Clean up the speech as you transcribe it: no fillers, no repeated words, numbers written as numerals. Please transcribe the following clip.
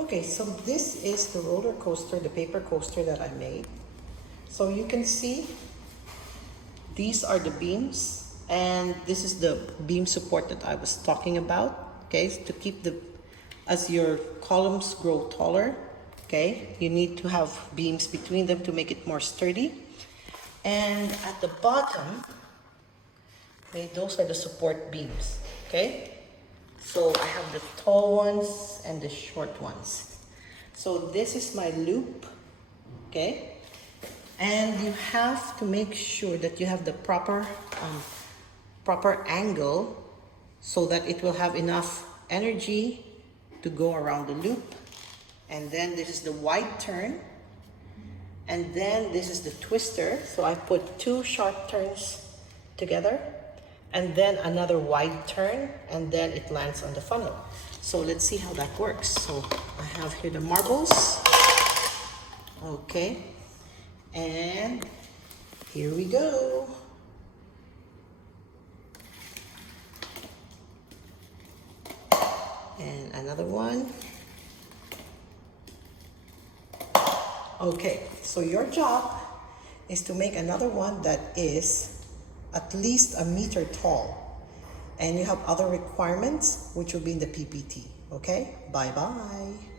Okay, so this is the roller coaster, the paper coaster that I made. So you can see these are the beams, and this is the beam support that I was talking about. Okay, to keep as your columns grow taller, okay, you need to have beams between them to make it more sturdy. And at the bottom, okay, those are the support beams, okay? So I have the tall ones and the short ones. So this is my loop, okay? And you have to make sure that you have the proper angle so that it will have enough energy to go around the loop. And then this is the wide turn. And then this is the twister. So I put two sharp turns together, and then another wide turn, and then it lands on the funnel. So let's see how that works. So I have here the marbles. Okay. And here we go. And another one. Okay, so your job is to make another one that is at least 1 meter tall. And you have other requirements, which will be in the PPT. Okay, bye-bye.